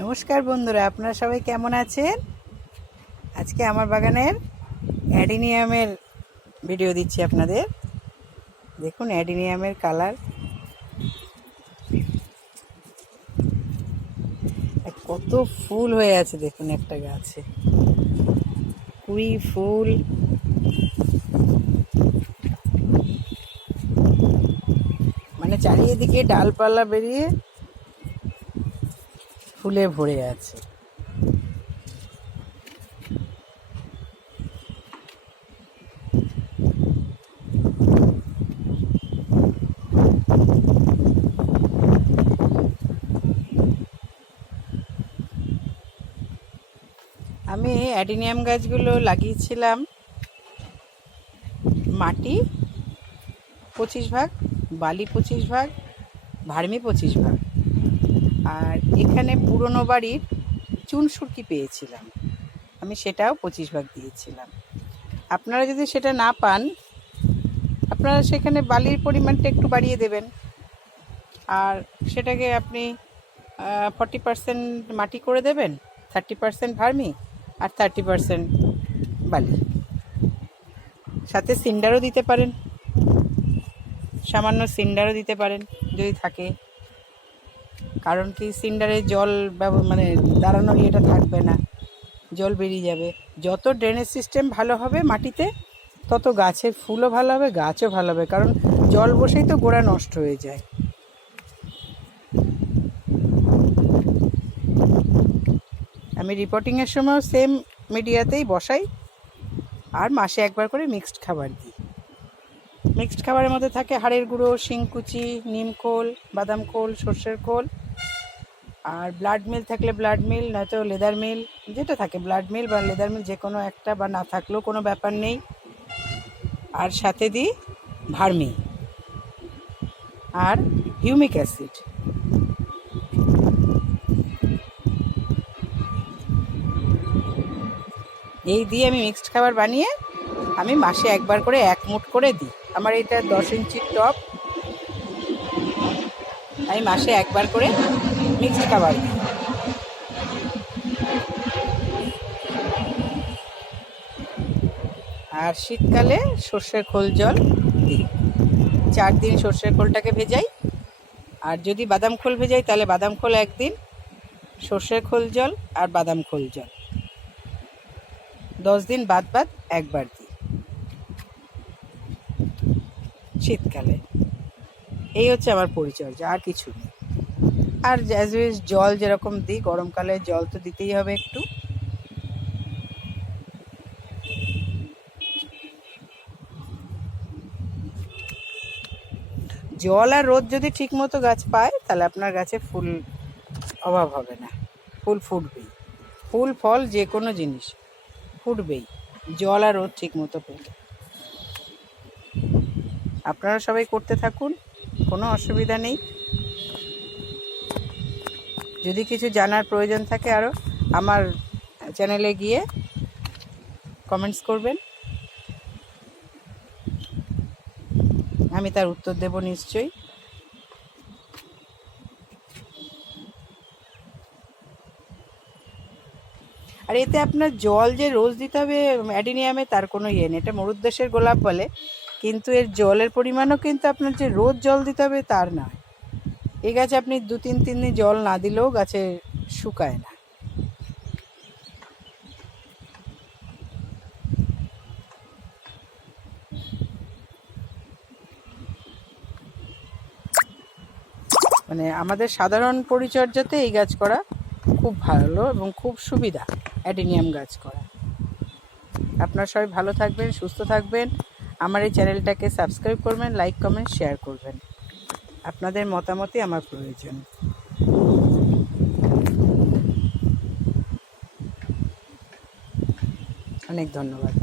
নমস্কার বন্ধুরা, আপনারা সবাই কেমন আছেন? আজকে আমার বাগানের অ্যাডিনিয়ামের ভিডিও দিচ্ছি আপনাদের। দেখুন অ্যাডিনিয়ামের কালার কত ফুল হয়ে আছে। দেখুন একটা গাছে কুড়ি ফুল, মানে চারিদিকে ডালপালা বেরিয়ে ফুলে ভরে আছে। আমি অ্যাডিনিয়াম গাছগুলো লাগিয়েছিলাম মাটি 25 ভাগ, বালি 25 ভাগ, ভার্মি 25 ভাগ, আর এখানে পুরনো বাড়ির চুন সুরকি পেয়েছিলাম, আমি সেটাও 25 ভাগ দিয়েছিলাম। আপনারা যদি সেটা না পান, আপনারা সেখানে বালির পরিমাণটা একটু বাড়িয়ে দেবেন, আর সেটাকে আপনি 40% মাটি করে দেবেন, 30% ভার্মি আর 30% বালি। সাথে সিন্ডারও দিতে পারেন, সামান্য সিন্ডারও দিতে পারেন যদি থাকে। কারণ কি, সিন্ডারে জল মানে দাঁড়ানোর ইয়েটা থাকবে না, জল বেরিয়ে যাবে। যত ড্রেনেজ সিস্টেম ভালো হবে মাটিতে, তত গাছের ফুলও ভালো হবে, গাছও ভালো হবে। কারণ জল বসেই তো গোড়া নষ্ট হয়ে যায়। আমি রিপোর্টিংয়ের সময়ও সেম মিডিয়াতেই বসাই, আর মাসে একবার করে মিক্সড খাবার দিই। মিক্সড খাবারের মধ্যে থাকে হাড়ের গুঁড়ো, শিংকুচি, নিমখোল, বাদাম খোল, সর্ষের খোল, আর ব্লাড মিল থাকলে ব্লাড মিল, নয়তো লেদার মিল, যেটা থাকে ব্লাড মিল বা লেদার মিল, যে কোনো একটা, বা না থাকলেও কোনো ব্যাপার নেই। আর সাথে দিই ভার্মি আর হিউমিক অ্যাসিড। এই দিয়ে আমি মিক্সড খাবার বানিয়ে আমি মাসে একবার করে 1 মুঠ করে দিই। আমার এটা 10 ইঞ্চির টব, আমি মাসে একবার করে মিক্সড খাবার দিই। আর শীতকালে সর্ষের খোল জল দিই। 4 দিন সর্ষের খোলটাকে ভেজাই, আর যদি বাদাম খোল ভেজাই তাহলে বাদাম খোল 1 দিন, সর্ষের খোল জল আর বাদাম খোল জল 10 দিন বাদ বাদ একবার দিই শীতকালে। এই হচ্ছে আমার পরিচর্যা, আর কিছু নেই। আর জল যেরকম দিই, গরমকালে জল তো দিতেই হবে একটু। জল আর রোদ যদি ঠিক মতো গাছ পায়, তাহলে আপনার গাছে ফুল অভাব হবে না, ফুল ফুটবেই। ফুল ফল যে কোনো জিনিস ফুটবেই, জল আর রোদ ঠিক মতো পেলে। আপনারা সবাই করতে থাকুন, কোনো অসুবিধা নেই। যদি কিছু জানার প্রয়োজন থাকে আরও, আমার চ্যানেলে গিয়ে কমেন্টস করবেন, আমি তার উত্তর দেব নিশ্চয়ই। আর এতে আপনার জল যে রোজ দিতে হবে অ্যাডিনিয়ামে, তার কোনো ইয়ে নেই। এটা মরুদ্দেশের গোলাপ বলে, কিন্তু এর জলের পরিমাণও কিন্তু আপনার যে রোজ জল দিতে হবে তার নয়। এই গাছে আপনি 2-3 দিন জল না দিলেও গাছে শুকায় না। মানে আমাদের সাধারণ পরিচর্যাতে এই গাছ করা খুব ভালো এবং খুব সুবিধা, অ্যাডিনিয়াম গাছ করা। আপনারা সবাই ভালো থাকবেন, সুস্থ থাকবেন। আমার এই চ্যানেলটাকে সাবস্ক্রাইব করবেন, লাইক, কমেন্ট, শেয়ার করবেন। আপনাদের মতামতই আমার প্রয়োজন। অনেক ধন্যবাদ।